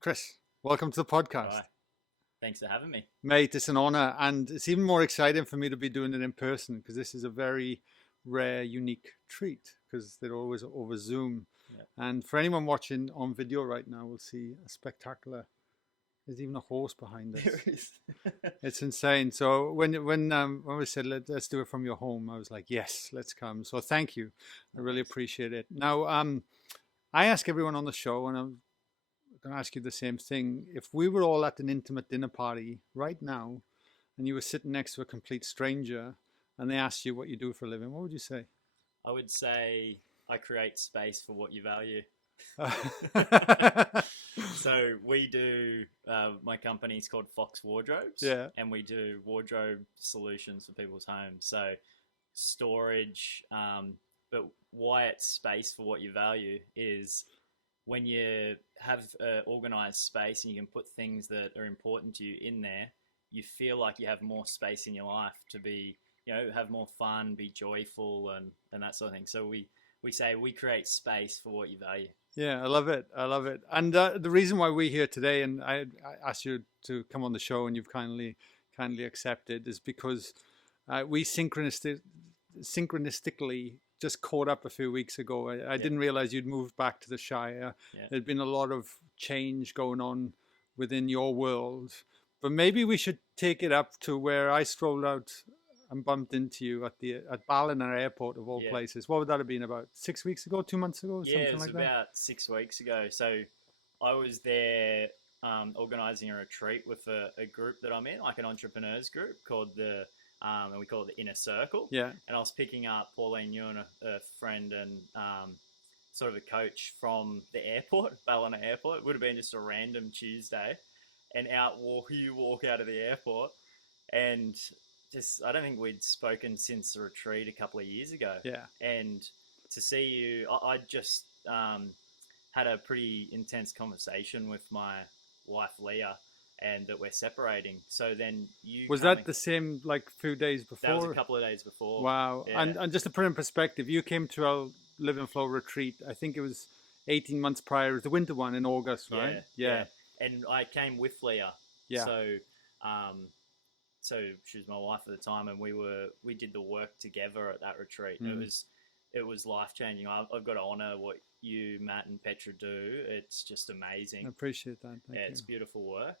Chris, welcome to the podcast. Right. Thanks for having me. Mate, it's an honor, and it's even more exciting for me to be doing it in person because this is a very rare, unique treat because they're always over Zoom. Yeah. And for anyone watching on video right now, we'll see a spectacular. There's even a horse behind us. There is. It's insane. So when we said let's do it from your home, I was like, yes, let's come. So thank you. I really appreciate it. Now, I ask everyone on the show, and I'm going to ask you the same thing. If we were all at an intimate dinner party right now and you were sitting next to a complete stranger and they asked you what you do for a living, what would you say? I would say I create space for what you value. So we do, my company's called Fox Wardrobes, Yeah. and we do wardrobe solutions for people's homes. So storage, but why it's space for what you value is when you have an organized space and you can put things that are important to you in there, you feel like you have more space in your life to be, have more fun, be joyful, and that sort of thing. So we say we create space for what you value. Yeah, I love it. I love it. And the reason why we're here today, and I asked you to come on the show, and you've kindly accepted, is because we synchronistically just caught up a few weeks ago. I didn't realize you'd moved back to the Shire. Yeah. There'd been a lot of change going on within your world, but maybe we should take it up to where I strolled out and bumped into you at Ballina Airport of all places. What would that have been, about 6 weeks ago, 2 months ago, Yeah, something it was like that? about 6 weeks ago. So I was there organizing a retreat with a group that I'm in, like an entrepreneurs group called and we call it the Inner Circle. Yeah. And I was picking up Pauline, you and a friend and sort of a coach from the airport, Ballina Airport. It would have been just a random Tuesday. And you walk out of the airport and I don't think we'd spoken since the retreat a couple of years ago. Yeah. And to see you, I just had a pretty intense conversation with my wife, Leah, and that we're separating. So then Was that the same, like, few days before? That was a couple of days before. Wow. Yeah. And just to put in perspective, you came to our Live and Flow retreat, I think it was 18 months prior. It was the winter one in August, right? Yeah. And I came with Leah. Yeah. So she was my wife at the time, and we did the work together at that retreat. Mm. It was life changing. I've got to honor what you, Matt, and Petra do. It's just amazing. I appreciate that. Thank you. It's beautiful work.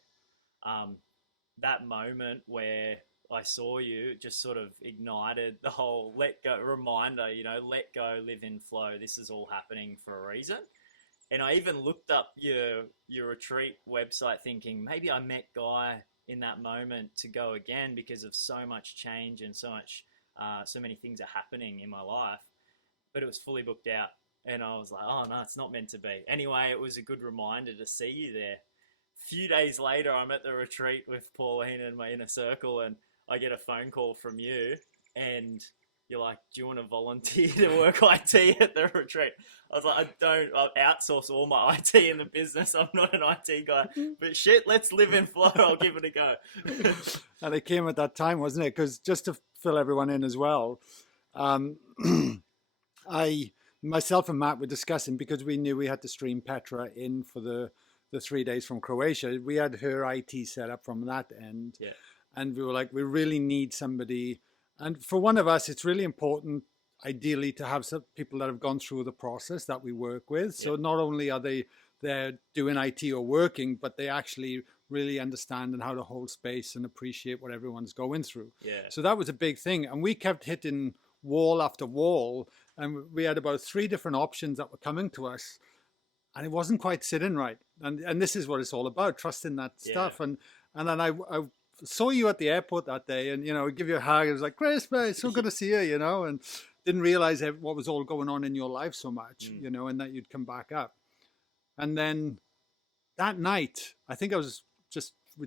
That moment where I saw you just sort of ignited the whole let go reminder. Let go, live in flow. This is all happening for a reason. And I even looked up your retreat website, thinking maybe I met Guy in that moment to go again because of so much change and so many things are happening in my life. But it was fully booked out, and I was like, oh no, it's not meant to be. Anyway, it was a good reminder to see you there. A few days later, I'm at the retreat with Pauline and my Inner Circle, and I get a phone call from you, and you're like, do you want to volunteer to work IT at the retreat? I was like, I'll outsource all my IT in the business. I'm not an IT guy, but shit, let's live in flow. I'll give it a go. And it came at that time, wasn't it? Because just to fill everyone in as well, myself and Matt were discussing, because we knew we had to stream Petra in for the 3 days from Croatia. We had her IT set up from that end. Yeah. And we were like, we really need somebody. And for one of us, it's really important, ideally, to have some people that have gone through the process that we work with. So not only are they're doing IT or working, but they actually really understand and how to hold space and appreciate what everyone's going through. Yeah. So that was a big thing. And we kept hitting wall after wall. And we had about 3 different options that were coming to us. And it wasn't quite sitting right. And this is what it's all about, trusting that stuff. And then I saw you at the airport that day, and give you a hug. It was like, Chris, mate, it's so good to see you, and didn't realize what was all going on in your life so much, and that you'd come back up. And then that night, I think we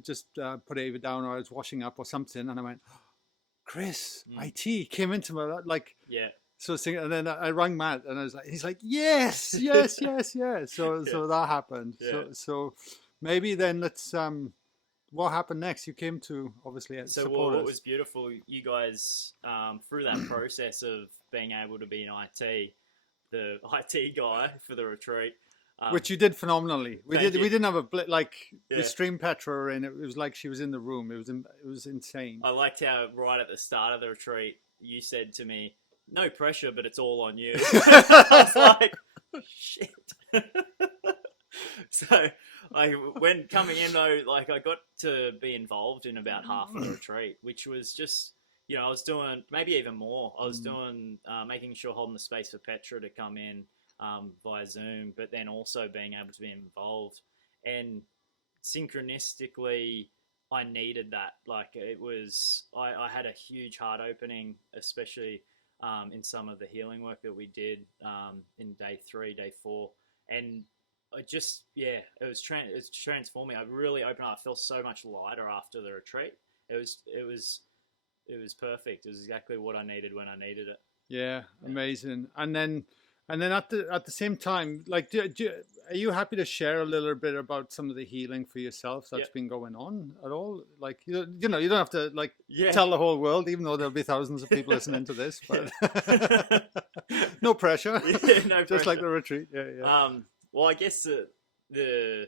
just put Ava down, or I was washing up or something, and I went, Chris, IT came into my like. Yeah. So and then I rang Matt, and he's like, yes. So that happened. Yeah. So maybe then let's. What happened next? You came to obviously support us. What was beautiful, you guys, through that process of being able to be an IT, the IT guy for the retreat, Which you did phenomenally. We Thank you. We didn't have like Yeah. with Stream Petra in. It was like she was in the room. It was insane. I liked how right at the start of the retreat you said to me, "No pressure, but it's all on you." I was like, "Shit." So, when coming in though, like I got to be involved in about half of the retreat, which was just, I was doing maybe even more. I was doing making sure holding the space for Petra to come in via Zoom, but then also being able to be involved. And synchronistically, I needed that. Like it was, I had a huge heart opening, especially in some of the healing work that we did in day 3, day 4, and I just, it was transforming. I really opened up. I felt so much lighter after the retreat. It was perfect. It was exactly what I needed when I needed it. Yeah, amazing. And then at the same time, like, are you happy to share a little bit about some of the healing for yourself that's been going on at all? Like, you don't have to like tell the whole world, even though there'll be thousands of people listening to this. But no pressure. No pressure. Just like the retreat. Yeah. Well, I guess the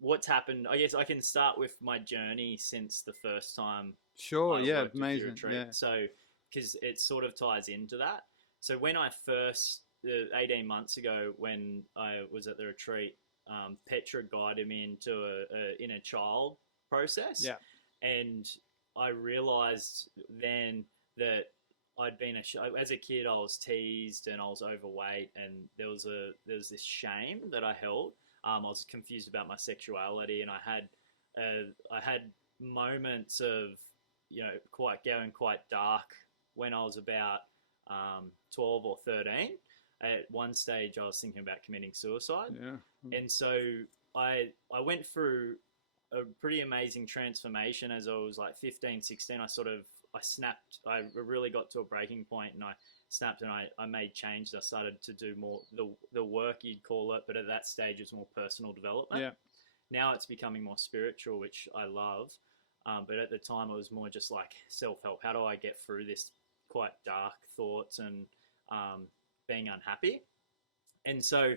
what's happened. I guess I can start with my journey since the first time. Sure. I Amazing. Yeah. So, because it sort of ties into that. So when I first 18 months ago, when I was at the retreat, Petra guided me into a inner child process. Yeah. And I realized then that I'd been as a kid, I was teased and I was overweight, and there was this shame that I held. I was confused about my sexuality, and I had moments of quite dark when I was about 12 or 13. At one stage, I was thinking about committing suicide. Yeah. And so I went through a pretty amazing transformation as I was like 15, 16. I snapped. I really got to a breaking point, and I snapped, and I made changes. I started to do more the work you'd call it, but at that stage, it's more personal development. Yeah. Now it's becoming more spiritual, which I love. But at the time, it was more just like self-help. How do I get through this quite dark thoughts and being unhappy? And so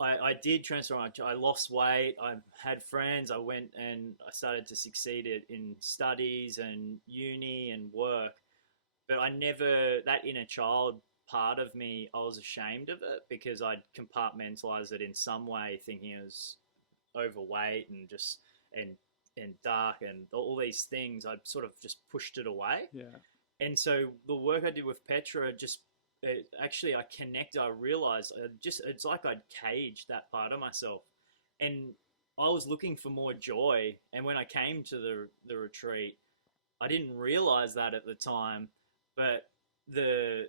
I did transform. I lost weight. I had friends. I went and I started to succeed in studies and uni and work. But that inner child part of me, I was ashamed of it because I'd compartmentalized it in some way, thinking it was overweight and dark and all these things. I sort of just pushed it away. Yeah. And so the work I did with Petra actually I connected. I realized it's like I'd caged that part of myself, and I was looking for more joy. And when I came to the retreat, I didn't realize that at the time, but the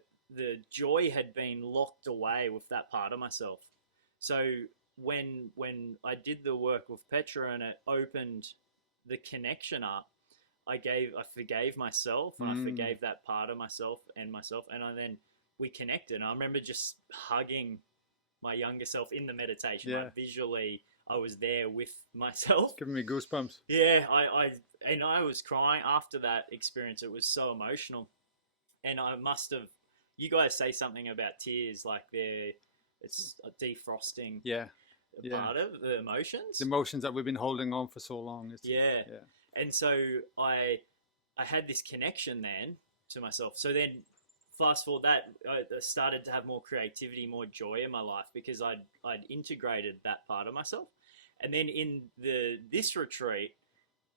joy had been locked away with that part of myself. So when I did the work with Petra and it opened the connection up, I forgave myself, and I forgave that part of myself, and then we connected. And I remember just hugging my younger self in the meditation. Yeah. Like visually, I was there with myself. Giving me goosebumps. Yeah, I was crying after that experience. It was so emotional, and I must have. You guys say something about tears, like it's a defrosting. Yeah. Part of the emotions. The emotions that we've been holding on for so long. Yeah. And so I had this connection then to myself. So then fast forward that, I started to have more creativity, more joy in my life because I'd integrated that part of myself. And then in this retreat,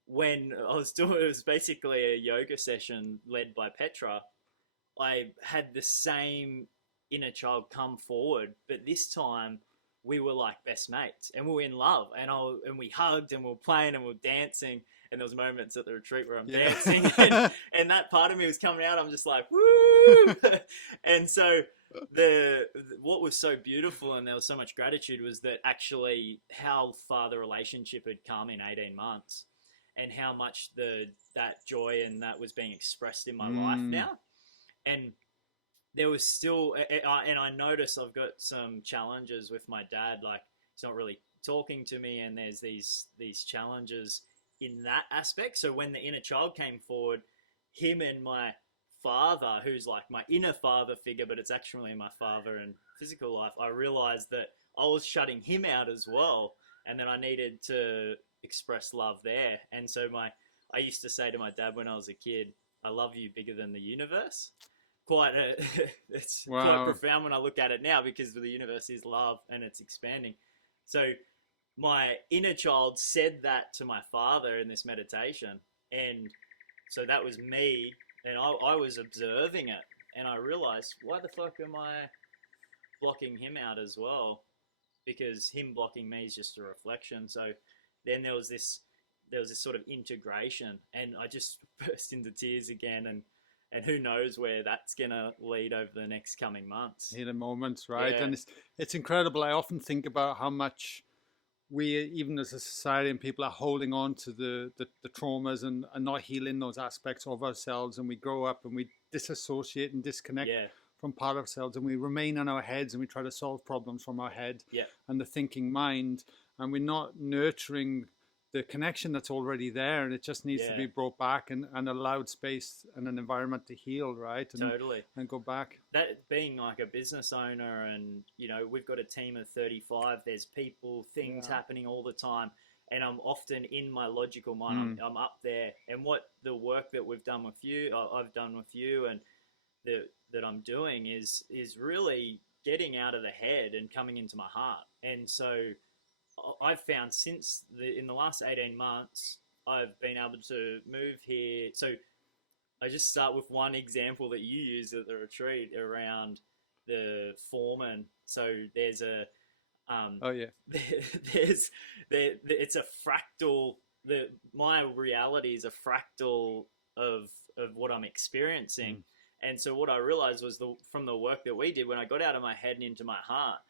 when I was doing, it was basically a yoga session led by Petra, I had the same inner child come forward, but this time we were like best mates and we were in love, and we hugged and we were playing and we were dancing, and there was moments at the retreat where I'm dancing and that part of me was coming out. I'm just like, woo! And so what was so beautiful, and there was so much gratitude, was that actually how far the relationship had come in 18 months and how much that joy and that was being expressed in my life now. And there was still, and I noticed I've got some challenges with my dad. Like he's not really talking to me, and there's these challenges in that aspect. So when the inner child came forward, him and my father, who's like my inner father figure, but it's actually my father in physical life, I realized that I was shutting him out as well, and then I needed to express love there. And so I used to say to my dad when I was a kid, "I love you bigger than the universe." It's quite profound when I look at it now, because the universe is love and it's expanding. So my inner child said that to my father in this meditation, and so that was me, and I was observing it, and I realized, why the fuck am I blocking him out as well? Because him blocking me is just a reflection. So then there was this sort of integration, and I just burst into tears again, and who knows where that's gonna lead over the next coming months. In a moment, right? Yeah. And it's incredible. I often think about how much we, even as a society and people, are holding on to the traumas and not healing those aspects of ourselves, and we grow up and we disassociate and disconnect from part of ourselves, and we remain in our heads and we try to solve problems from our head and the thinking mind, and we're not nurturing the connection that's already there, and it just needs to be brought back and allowed space and an environment to heal, right? And, totally. And go back. That being like a business owner, and we've got a team of 35. There's people, things happening all the time, and I'm often in my logical mind. I'm up there, and what the work that we've done with you, I've done with you, and that I'm doing is really getting out of the head and coming into my heart. And so I've found in the last 18 months, I've been able to move here. So I just start with one example that you used at the retreat around the foreman. So there's a, it's a fractal. My reality is a fractal of what I'm experiencing. And so what I realized was from the work that we did, when I got out of my head and into my heart,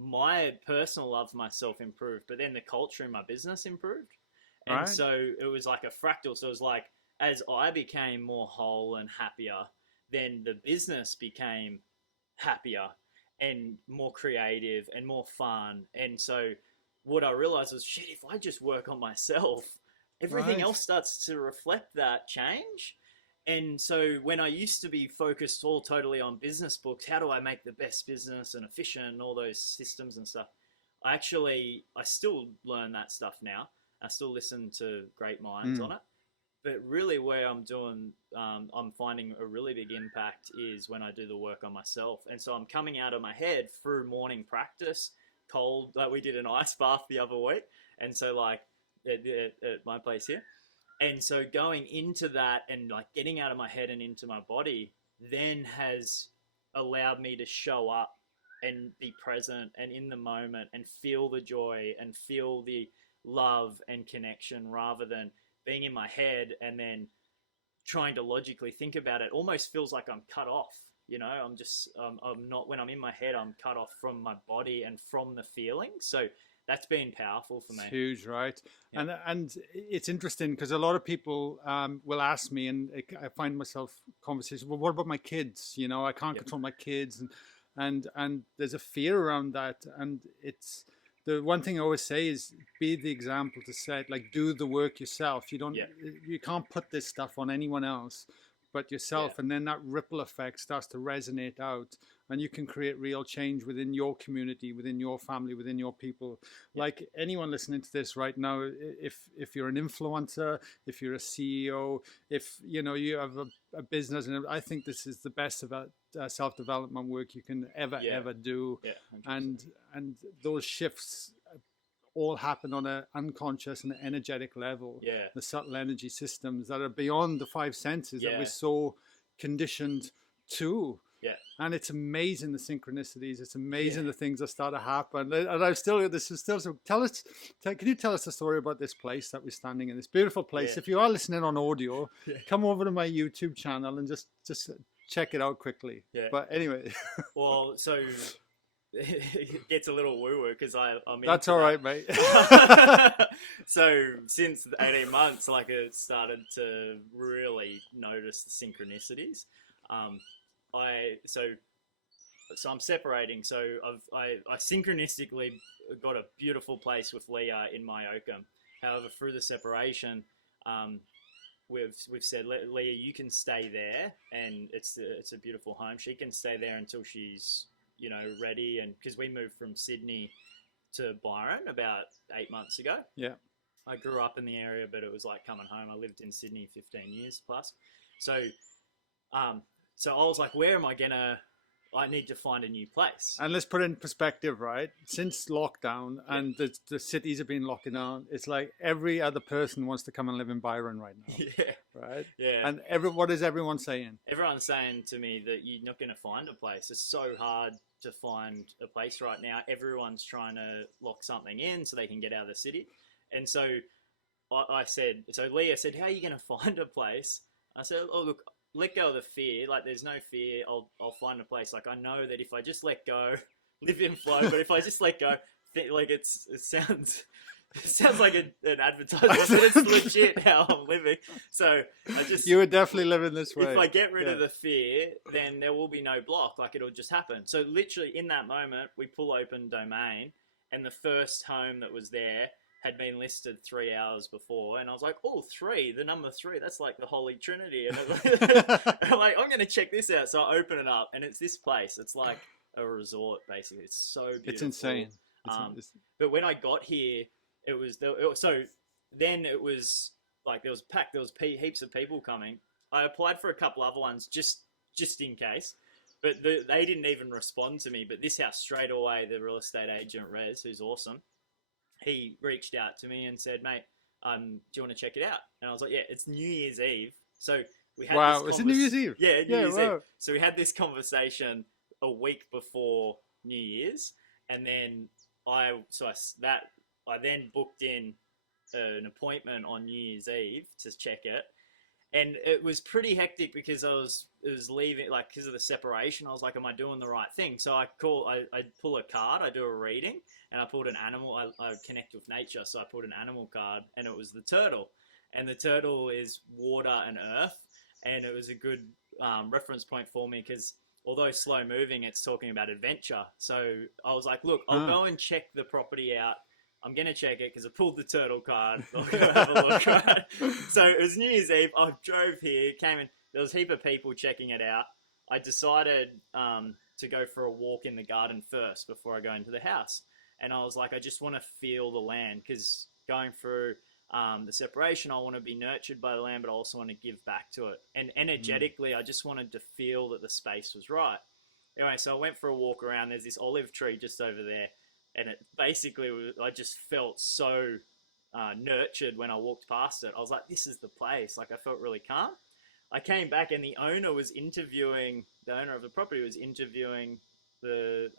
my personal love for myself improved, but then the culture in my business improved. And so it was like a fractal. So it was like, as I became more whole and happier, then the business became happier and more creative and more fun. And so what I realized was, shit, if I just work on myself, everything else starts to reflect that change. And so when I used to be focused all totally on business books, how do I make the best business and efficient and all those systems and stuff, I still learn that stuff now. I still listen to great minds on it. But really where I'm finding a really big impact is when I do the work on myself. And so I'm coming out of my head through morning practice, cold, like we did an ice bath the other week. And so like at my place here. And so going into that and like getting out of my head and into my body then has allowed me to show up and be present and in the moment and feel the joy and feel the love and connection, rather than being in my head and then trying to logically think about it. Almost feels like I'm cut off. I'm not, when I'm in my head, I'm cut off from my body and from the feeling. So that's been powerful for me. It's huge, right? Yeah. And it's interesting because a lot of people will ask me, and I find myself conversation, well, what about my kids? I can't control my kids, and there's a fear around that. And it's the one thing I always say is be the example to set, like do the work yourself. You can't put this stuff on anyone else but yourself, and then that ripple effect starts to resonate out, and you can create real change within your community, within your family, within your people. Like anyone listening to this right now, if you're an influencer, if you're a CEO, if you have a business, and I think this is the best about self-development work you can ever do. And those shifts all happen on an unconscious and energetic level. The subtle energy systems that are beyond the five senses that we're so conditioned to. And it's amazing the synchronicities. It's amazing the things that start to happen. And can you tell us the story about this place that we're standing in? This beautiful place. If you are listening on audio, come over to my YouTube channel and just check it out quickly. But anyway. Well, so it gets a little woo-woo because I'm That's all right, mate. So since 18 months, like it started to really notice the synchronicities. So I'm separating. So I synchronistically got a beautiful place with Leah in my Oakham. However, through the separation, we've said, Leah, you can stay there, and it's a beautiful home. She can stay there until she's, you know, ready. And because we moved from Sydney to Byron about 8 months ago. Yeah. I grew up in the area, but it was like coming home. I lived in Sydney 15 years plus. So, so I was like, where am I gonna? I need to find a new place. And let's put it in perspective, right? Since lockdown and the cities have been locking down, it's like every other person wants to come and live in Byron right now. Yeah. Right? Yeah. And what is everyone saying? Everyone's saying to me that you're not going to find a place. It's so hard to find a place right now. Everyone's trying to lock something in so they can get out of the city. And so I said, so Leah said, how are you going to find a place? I said, oh, look, let go of the fear. Like, there's no fear. I'll find a place. Like, I know that if I just let go, live in flow. But if I just let go, like it sounds like an advertisement, but it's legit how I'm living. So you would definitely live in this way. If I get rid of the fear, then there will be no block. Like, it'll just happen. So literally in that moment, we pull open domain, and the first home that was there had been listed 3 hours before, and I was like, oh, 3, the number 3, that's like the Holy Trinity. And I'm like, I'm going to check this out. So I open it up, and it's this place. It's like a resort, basically. It's so beautiful. It's insane. But when I got here, it was so then it was like there was packed. There was heaps of people coming. I applied for a couple other ones just in case, but they didn't even respond to me. But this house straight away, the real estate agent Rez, who's awesome, he reached out to me and said, mate, do you want to check it out? And I was like, yeah, it's New Year's Eve. So we had wow, is it New Year's Eve? Yeah, New Year's Eve. So we had this conversation a week before New Year's, and then I then booked in an appointment on New Year's Eve to check it. And it was pretty hectic because it was leaving, like, because of the separation. I was like, am I doing the right thing? So I pull a card, I do a reading, and I pulled an animal. I connect with nature, so I pulled an animal card, and it was the turtle. And the turtle is water and earth, and it was a good reference point for me because although slow moving, it's talking about adventure. So I was like, look, I'll go and check the property out. I'm going to check it because I pulled the turtle card. I'll go have a look, right? So it was New Year's Eve. I drove here, came in. There was a heap of people checking it out. I decided to go for a walk in the garden first before I go into the house. And I was like, I just want to feel the land because going through the separation, I want to be nurtured by the land, but I also want to give back to it. And energetically, I just wanted to feel that the space was right. Anyway, so I went for a walk around. There's this olive tree just over there. And it basically, I just felt so nurtured when I walked past it. I was like, this is the place. Like, I felt really calm. I came back and the owner of the property was interviewing the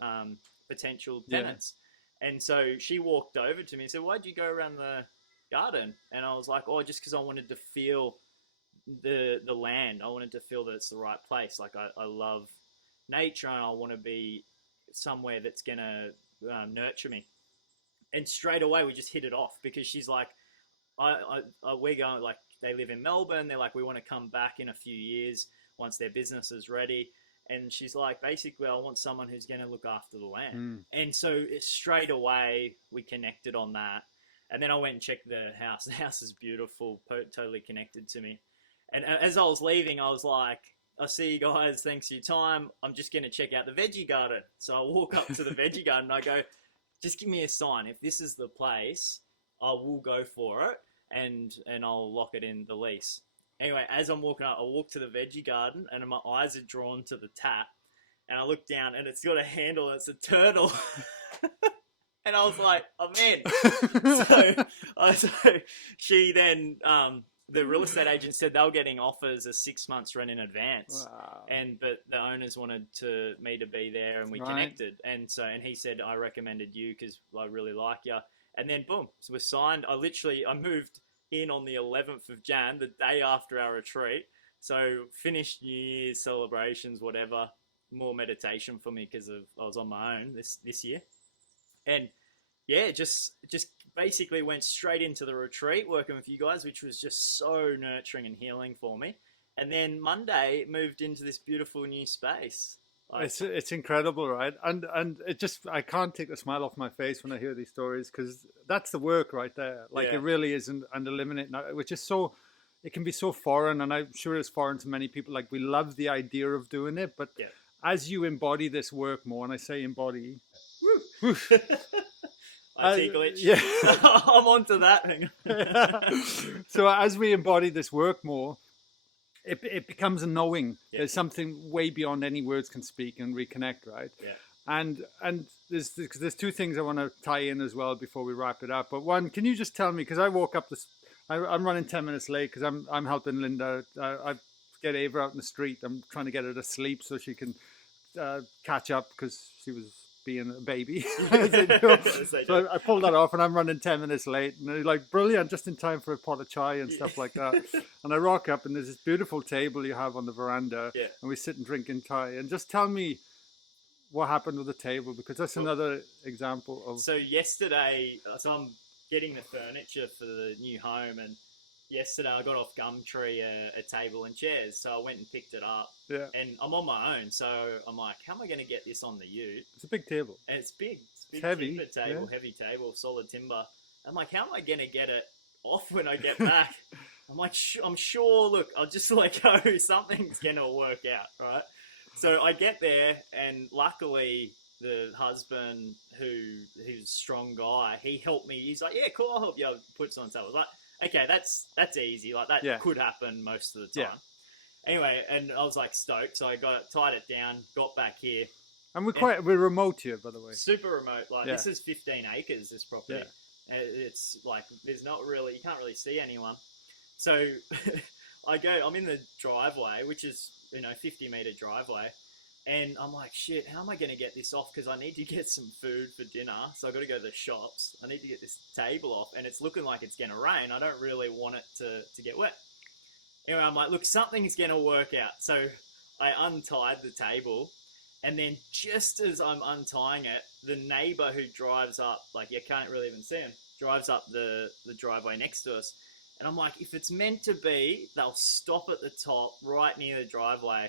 potential tenants. Yeah. And so she walked over to me and said, why'd you go around the garden? And I was like, oh, just because I wanted to feel the land. I wanted to feel that it's the right place. Like, I love nature and I want to be somewhere that's going to nurture me. And straight away we just hit it off because she's like, we're going, like, they live in Melbourne. They're like, we want to come back in a few years once their business is ready. And she's like, basically, I want someone who's going to look after the land. And so straight away we connected on that. And then I went and checked the house. The house is beautiful, totally connected to me. And as I was leaving, I was like, I see you guys, thanks for your time. I'm just going to check out the veggie garden. So I walk up to the veggie garden and I go, just give me a sign. If this is the place, I will go for it and I'll lock it in the lease. Anyway, as I'm walking up, I walk to the veggie garden and my eyes are drawn to the tap. And I look down and it's got a handle and it's a turtle. And I was like, I'm in. So she then... the real estate agent said they were getting offers a 6 months rent in advance. Wow. But the owners wanted me to be there and we connected. And he said, I recommended you because I really like you. And then boom, so we're signed. I moved in on the 11th of Jan, the day after our retreat. So finished New Year's celebrations, whatever, more meditation for me because I was on my own this year. And yeah, just basically went straight into the retreat working with you guys, which was just so nurturing and healing for me. And then Monday moved into this beautiful new space. It's incredible, right? And it just, I can't take the smile off my face when I hear these stories because that's the work right there. Like, it really isn't, and eliminate, which is so, it can be so foreign, and I'm sure it's foreign to many people. Like, we love the idea of doing it, but Yeah. as you embody this work more, and I say embody, Woo. IT glitch. yeah. I'm onto that. Hang on. So as we embody this work more, it becomes a knowing. Yeah. There's something way beyond any words can speak and reconnect, right? Yeah. And there's two things I want to tie in as well before we wrap it up. But one, can you just tell me, because I woke up I'm running 10 minutes late because I'm helping Linda. I get Ava out in the street. I'm trying to get her to sleep so she can catch up because she was being a baby. So I pulled that off, and I'm running 10 minutes late. And they're like, brilliant, just in time for a pot of chai and stuff like that. And I rock up, and there's this beautiful table you have on the veranda, and we sit and drink and chai. And just tell me what happened with the table, because that's another example of. So yesterday, I'm getting the furniture for the new home, and yesterday I got off Gumtree a table and chairs, so I went and picked it up. Yeah. And I'm on my own, so I'm like, how am I going to get this on the ute? It's a big table. And it's big. It's big, heavy timber table, heavy table, solid timber. I'm like, how am I going to get it off when I get back? I'm like, I'm sure, look, I'll just let go. Something's going to work out, right? So I get there, and luckily the husband, who's a strong guy, he helped me. He's like, yeah, cool, I'll help you put some on the table. I was like, okay, that's easy. Like, that could happen most of the time. Yeah. Anyway, and I was like stoked, so I tied it down, got back here. And we're remote here, by the way. Super remote. Like, this is 15 acres, this property. Yeah. It's like, there's not really, you can't really see anyone. So I'm in the driveway, which is, 50-meter driveway. And I'm like, shit, how am I going to get this off? Because I need to get some food for dinner. So I've got to go to the shops. I need to get this table off. And it's looking like it's going to rain. I don't really want it to get wet. Anyway, I'm like, look, something's going to work out. So I untied the table. And then just as I'm untying it, the neighbor who drives up, like, you can't really even see him, drives up the driveway next to us. And I'm like, if it's meant to be, they'll stop at the top right near the driveway.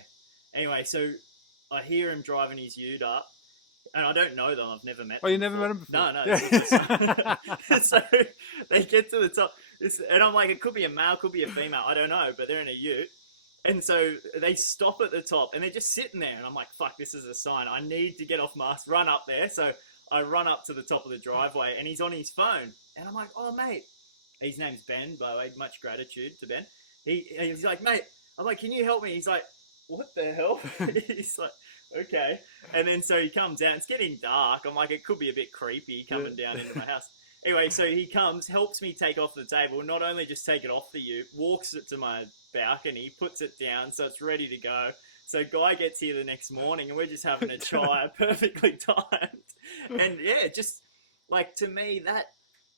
Anyway, so I hear him driving his ute up, and I don't know them. I've never met them. Oh, you never met him before? No. Yeah. So they get to the top, and I'm like, it could be a male, could be a female. I don't know, but they're in a ute. And so they stop at the top, and they're just sitting there. And I'm like, fuck, this is a sign. I need to get off mask, run up there. So I run up to the top of the driveway, and he's on his phone. And I'm like, oh, mate. His name's Ben, by the way. Much gratitude to Ben. He's like, mate. I'm like, can you help me? He's like, what the hell? He's like, okay. And then so he comes out. It's getting dark. I'm like, it could be a bit creepy coming down into my house. Anyway, so he comes, helps me take off the table. Not only just take it off the ute, walks it to my balcony, puts it down so it's ready to go. So Guy gets here the next morning, and we're just having a chai, perfectly timed. And yeah, just like, to me, that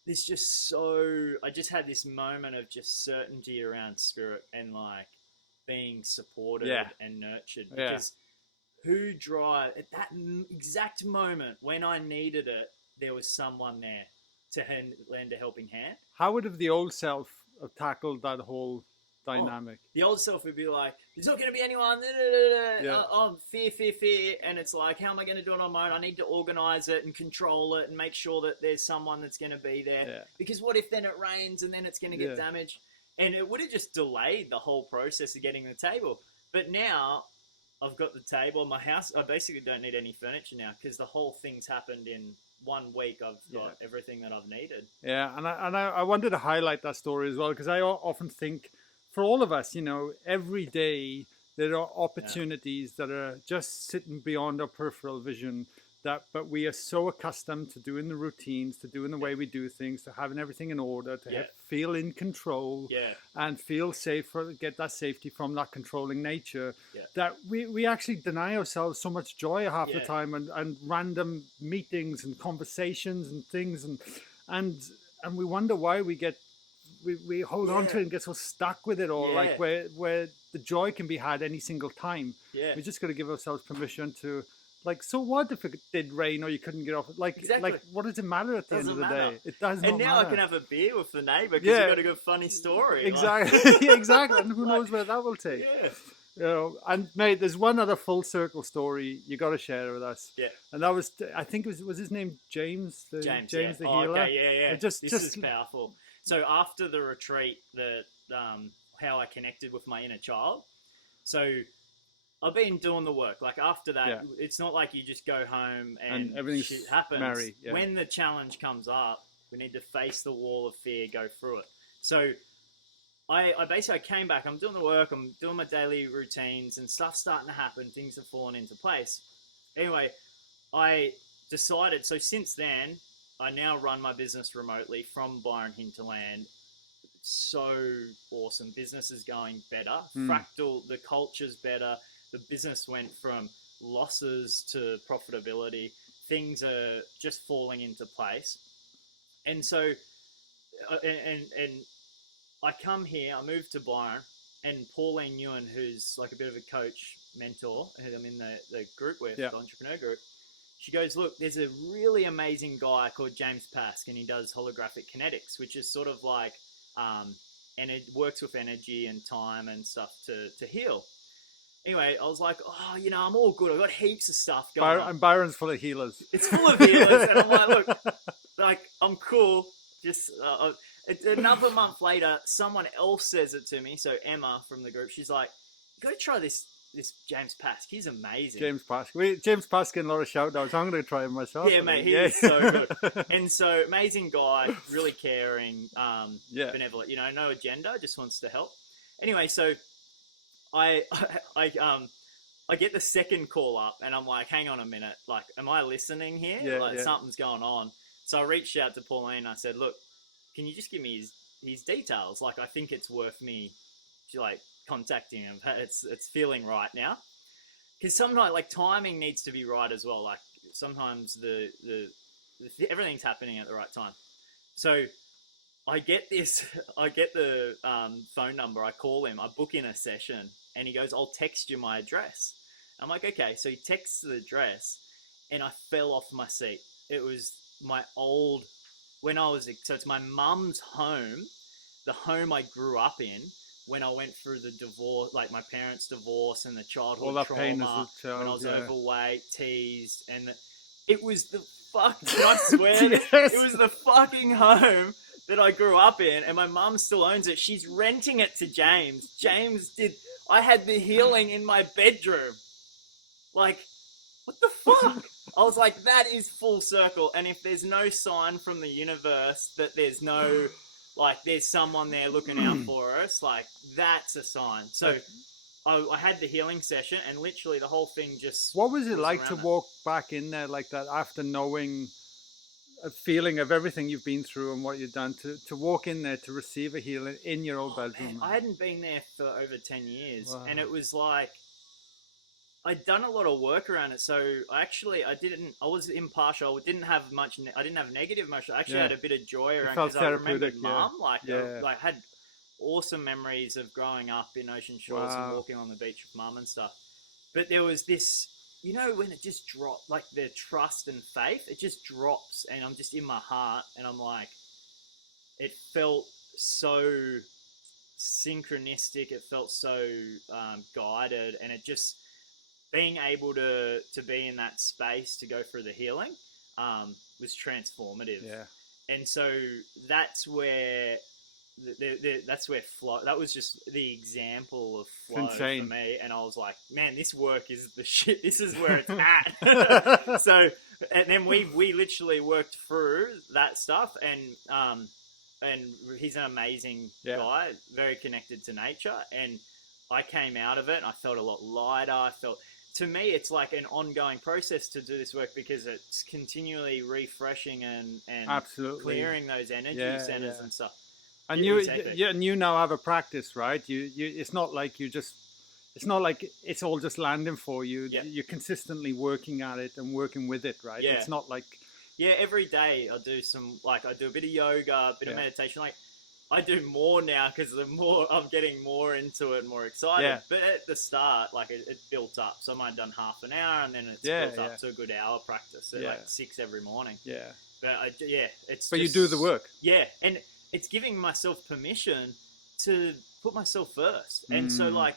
is just so. I just had this moment of just certainty around spirit and like being supported and nurtured, because who drive at that exact moment when I needed it, there was someone there to lend a helping hand. How would have the old self have tackled that whole dynamic? The old self would be like, there's not going to be anyone, fear. And it's like, how am I going to do it on my own? I need to organize it and control it and make sure that there's someone that's going to be there. Yeah. Because what if then it rains and then it's going to get damaged? And it would have just delayed the whole process of getting the table. But now I've got the table in my house. I basically don't need any furniture now because the whole thing's happened in 1 week. I've got everything that I've needed. Yeah, and I wanted to highlight that story as well, because I often think, for all of us, every day there are opportunities that are just sitting beyond our peripheral vision, but we are so accustomed to doing the routines, to doing the way we do things, to having everything in order, to feel in control and feel safe, get that safety from that controlling nature, that we actually deny ourselves so much joy half the time, and random meetings and conversations and things, and we wonder why we hold on to it and get so stuck with it all, like where the joy can be had any single time. We just got to give ourselves permission to, like, so what if it did rain or you couldn't get off? Like, what does it matter at the end of the day? It does not matter. And now I can have a beer with the neighbour because you've got a good funny story. Exactly, exactly. And who knows where that will take. And mate, there's one other full circle story you got to share with us. And that was, I think it was his name James the healer. Okay, this is powerful. So after the retreat, how I connected with my inner child. So I've been doing the work. Like after that, it's not like you just go home and everything's shit happens. merry. When the challenge comes up, we need to face the wall of fear, go through it. So I basically came back, I'm doing the work, I'm doing my daily routines and stuff's starting to happen. Things have fallen into place. Anyway, I decided, so since then, I now run my business remotely from Byron hinterland. So awesome. Business is going better. Fractal, the culture's better. The business went from losses to profitability. Things are just falling into place. And so, and I come here, I moved to Byron, and Pauline Ewan, who's like a bit of a coach, mentor, who I'm in the group with, the entrepreneur group, she goes, look, there's a really amazing guy called James Pask, and he does holographic kinetics, which is sort of like, and it works with energy and time and stuff to heal. Anyway, I was like, oh, you know, I'm all good. I've got heaps of stuff going on. And Byron's full of healers. It's full of healers. And I'm like, look, like, I'm cool. Just another month later, someone else says it to me. So Emma from the group, she's like, you got to try this James Pask. He's amazing. James Pask. James Pask getting a lot of shout outs. I'm going to try him myself. Yeah, mate, he is so good. And so amazing guy, really caring, benevolent, you know, no agenda, just wants to help. Anyway, so I get the second call up and I'm like, hang on a minute. Like, am I listening here? Something's going on. So I reached out to Pauline and I said, look, can you just give me his details? Like, I think it's worth me like contacting him. It's feeling right now. Because sometimes like timing needs to be right as well. Like sometimes the everything's happening at the right time. So I get the phone number. I call him. I book in a session, and he goes, "I'll text you my address." I'm like, "Okay." So he texts the address, and I fell off my seat. It was my old so it's my mum's home, the home I grew up in when I went through the divorce, like my parents' divorce and the childhood all that trauma. pain as a child, when I was yeah. overweight, teased, and it was the I swear, Yes. it was the fucking home that I grew up in, and my mum still owns it. She's renting it to James. I had the healing in my bedroom. Like, what the fuck? I was like, that is full circle. And if there's no sign from the universe that there's no, like, there's someone there looking out for us, like, that's a sign. So I had the healing session, and literally the whole thing just... What was it like to walk back in there like that after knowing a feeling of everything you've been through and what you've done, to walk in there to receive a healing in your old bedroom? Man, I hadn't been there for over 10 years. Wow. And it was like, I'd done a lot of work around it. So I was impartial. I didn't have negative emotion. I actually had a bit of joy around, because I remembered mum. I had awesome memories of growing up in Ocean Shores and walking on the beach with mum and stuff. But there was this, you know, when it just dropped, like the trust and faith, it just drops, and I'm just in my heart, and I'm like, it felt so synchronistic, it felt so guided, and it just, being able to be in that space to go through the healing was transformative. Yeah. And so that's where flow, that was just the example of flow for me. And I was like, man, this work is the shit. This is where it's at. So, and then we literally worked through that stuff, and he's an amazing guy, very connected to nature. And I came out of it and I felt a lot lighter. To me, it's like an ongoing process to do this work, because it's continually refreshing and absolutely clearing those energy centers and stuff. And you now have a practice, right? It's not like it's all just landing for you. Yeah. You're consistently working at it and working with it, right? Yeah. It's not like... Yeah, every day I do I do a bit of yoga, a bit of meditation. Like, I do more now because the more I'm getting more into it and more excited. Yeah. But at the start, like it built up. So I might have done half an hour, and then it's built up to a good hour practice. So like 6 every morning. Yeah. But But you do the work. Yeah, and it's giving myself permission to put myself first. And so like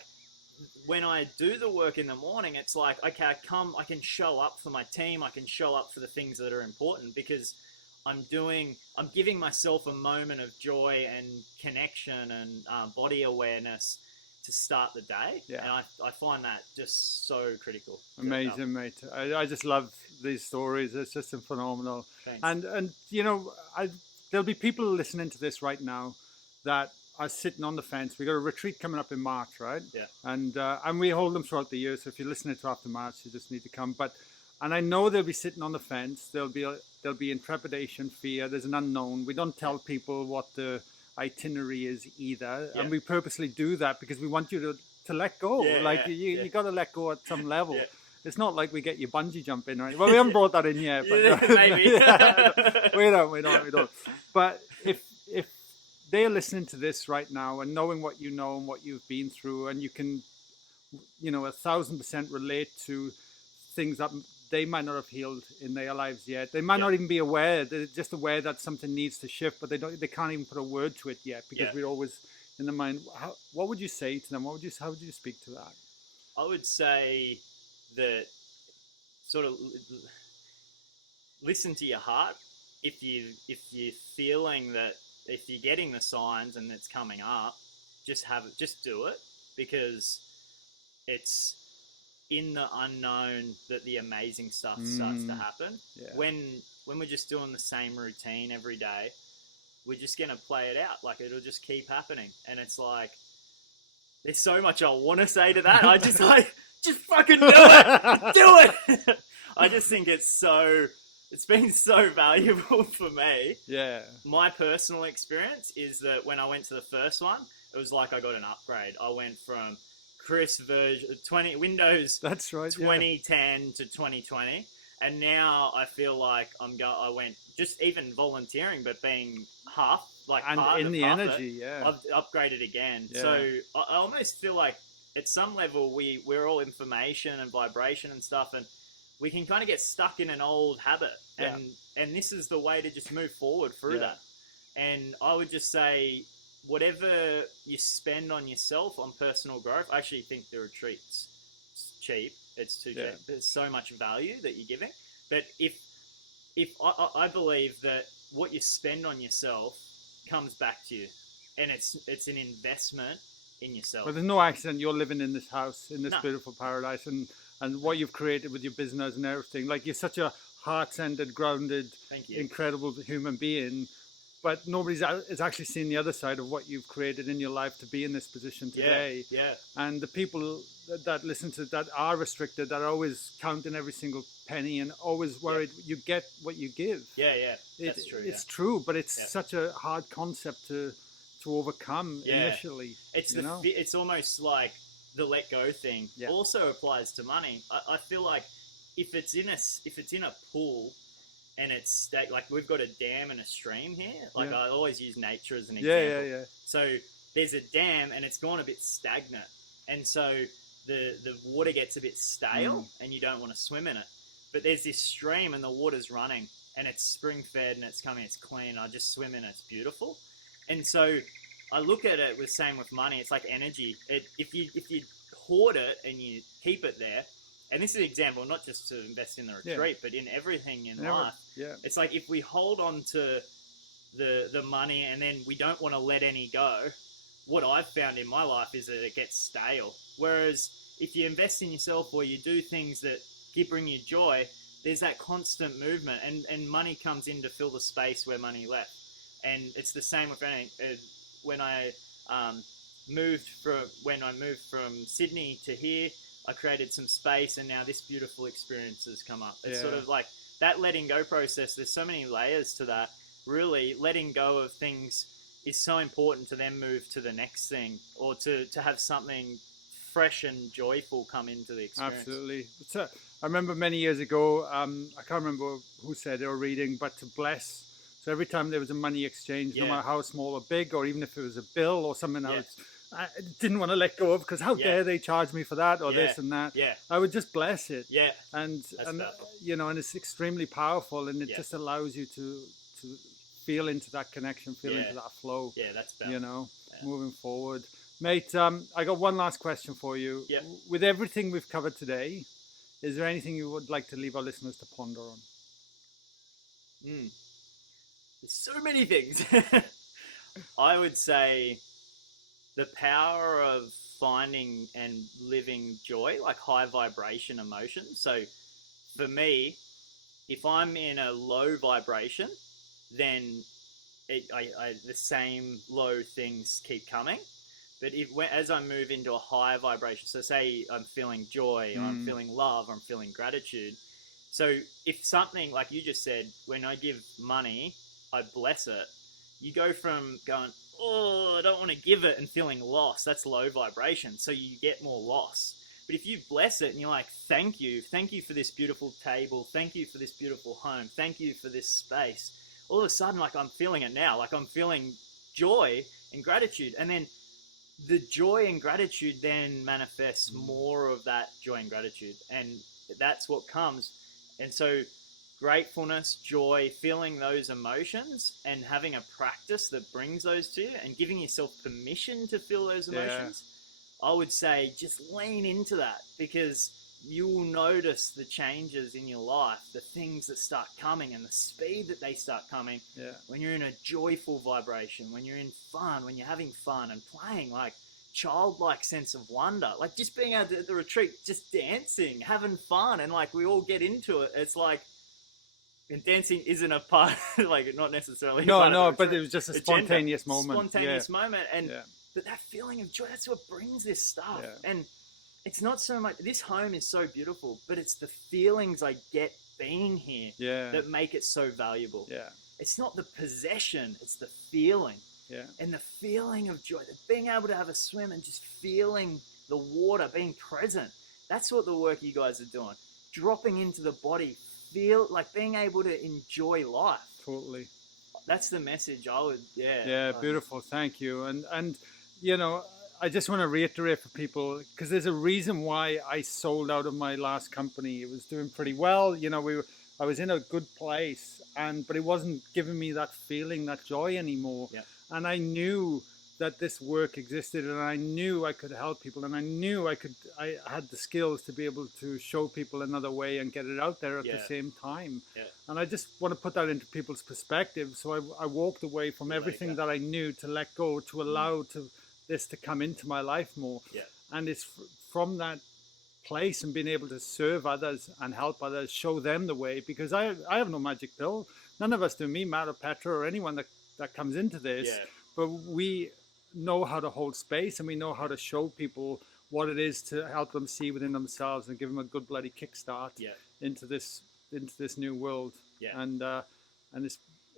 when I do the work in the morning, it's like, okay, I can show up for my team. I can show up for the things that are important, because I'm giving myself a moment of joy and connection and body awareness to start the day. Yeah. And I find that just so critical. Amazing, mate. I just love these stories. It's just phenomenal. Thanks. And you know, there'll be people listening to this right now that are sitting on the fence. We got a retreat coming up in March, right? Yeah. And we hold them throughout the year. So if you're listening to after March, you just need to come. And I know they'll be sitting on the fence. There'll be intrepidation, fear. There's an unknown. We don't tell people what the itinerary is either, and we purposely do that because we want you to let go. You got to let go at some level. It's not like we get you bungee jumping, right? Well, we haven't brought that in yet, but maybe. we don't. But if they're listening to this right now and knowing what you know and what you've been through, and you can, 1,000% relate to things that they might not have healed in their lives yet. They might not even be aware. They're just aware that something needs to shift, but they can't even put a word to it yet because we're always in the mind. What would you say to them? How would you speak to that? I would say that sort of listen to your heart. If you're feeling that, if you're getting the signs and it's coming up, just do it, because it's in the unknown that the amazing stuff starts to happen. When we're just doing the same routine every day, we're just gonna play it out. Like, it'll just keep happening, and it's like, there's so much I want to say to that. I just just fucking do it. I just think it's been so valuable for me. Yeah. My personal experience is that when I went to the first one, it was like I got an upgrade. I went from Chris version 20 Windows. That's right. 2010 to 2020, and now I feel like I went just even volunteering, but being part in the energy. I've upgraded again. Yeah. So I almost feel like at some level we're all information and vibration and stuff, and we can kind of get stuck in an old habit, and this is the way to just move forward through that. And I would just say, whatever you spend on yourself on personal growth, I actually think the retreat's cheap. It's too cheap. There's so much value that you're giving. But if I believe that what you spend on yourself comes back to you, and it's an investment in yourself. But there's no accident you're living in this house, in this beautiful paradise, and what you've created with your business and everything. Like, you're such a heart-centered, grounded, incredible human being. But nobody's actually seen the other side of what you've created in your life to be in this position today. Yeah. And the people that listen to that are restricted, that are always counting every single penny and always worried you get what you give. Yeah. That's true. It's true, but it's such a hard concept to overcome initially. It's almost like the let go thing also applies to money. I feel like if it's in a pool, and it's like, we've got a dam and a stream here. Like, I always use nature as an example. Yeah. So there's a dam and it's gone a bit stagnant. And so the water gets a bit stale and you don't want to swim in it. But there's this stream and the water's running and it's spring fed and it's clean. I just swim in it. It's beautiful. And so I look at it same with money. It's like energy. If you hoard it and you keep it there, and this is an example, not just to invest in the retreat, but in everything in life. Yeah. It's like, if we hold on to the money and then we don't want to let any go, what I've found in my life is that it gets stale. Whereas if you invest in yourself or you do things that bring you joy, there's that constant movement, and money comes in to fill the space where money left. And it's the same with anything. When I moved from Sydney to here, I created some space, and now this beautiful experience has come up. It's sort of like that letting go process. There's so many layers to that. Really, letting go of things is so important to then move to the next thing, or to have something fresh and joyful come into the experience. Absolutely. I remember many years ago, I can't remember who said they were reading, but to bless. So every time there was a money exchange, no matter how small or big, or even if it was a bill or something else, I didn't want to let go of, because how dare they charge me for that or this and that. I would just bless it. And it's extremely powerful, and it just allows you to feel into that connection, feel into that flow. That's better. Moving forward. Mate, I got one last question for you. With everything we've covered today, is there anything you would like to leave our listeners to ponder on? There's so many things. I would say the power of finding and living joy, like high vibration emotion. So for me, if I'm in a low vibration, then the same low things keep coming. But as I move into a higher vibration, so say I'm feeling joy, or I'm feeling love, or I'm feeling gratitude. So if something, like you just said, when I give money, I bless it. You go from going, oh, I don't want to give it, and feeling lost. That's low vibration. So you get more loss. But if you bless it and you're like, thank you for this beautiful table. Thank you for this beautiful home. Thank you for this space. All of a sudden, like I'm feeling it now. Like I'm feeling joy and gratitude. And then the joy and gratitude then manifests more of that joy and gratitude. And that's what comes. And so gratefulness, joy, feeling those emotions and having a practice that brings those to you and giving yourself permission to feel those emotions, I would say just lean into that, because you will notice the changes in your life, the things that start coming and the speed that they start coming when you're in a joyful vibration, when you're in fun, when you're having fun and playing, like childlike sense of wonder, like just being at the retreat, just dancing, having fun, and like we all get into it. It's like, and dancing isn't a part, like not necessarily. No, but it was just a spontaneous moment. Moment, and but that feeling of joy, that's what brings this stuff. And it's not so much, this home is so beautiful, but it's the feelings I get being here that make it so valuable. It's not the possession, it's the feeling. And the feeling of joy, being able to have a swim and just feeling the water, being present. That's what the work you guys are doing. Dropping into the body, feel like being able to enjoy life. Totally. That's the message I would, beautiful. Thank you. And you know, I just want to reiterate for people, because there's a reason why I sold out of my last company. It was doing pretty well. You know, I was in a good place, but it wasn't giving me that feeling, that joy anymore. And I knew that this work existed, and I knew I could help people, and I knew I had the skills to be able to show people another way and get it out there at the same time. And I just want to put that into people's perspective. So I walked away from everything that I knew to let go, to allow this to come into my life more. And it's from that place and being able to serve others and help others, show them the way, because I have no magic pill. None of us do, me, Matt, or Petra, or anyone that comes into this. But we know how to hold space, and we know how to show people what it is to help them see within themselves and give them a good bloody kickstart into this new world. And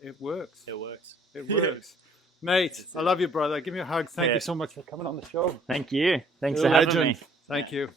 it works. It works. Mate, I love you, brother. Give me a hug. Thank you so much for coming on the show. Thank you. Thanks You're for having me. Thank you.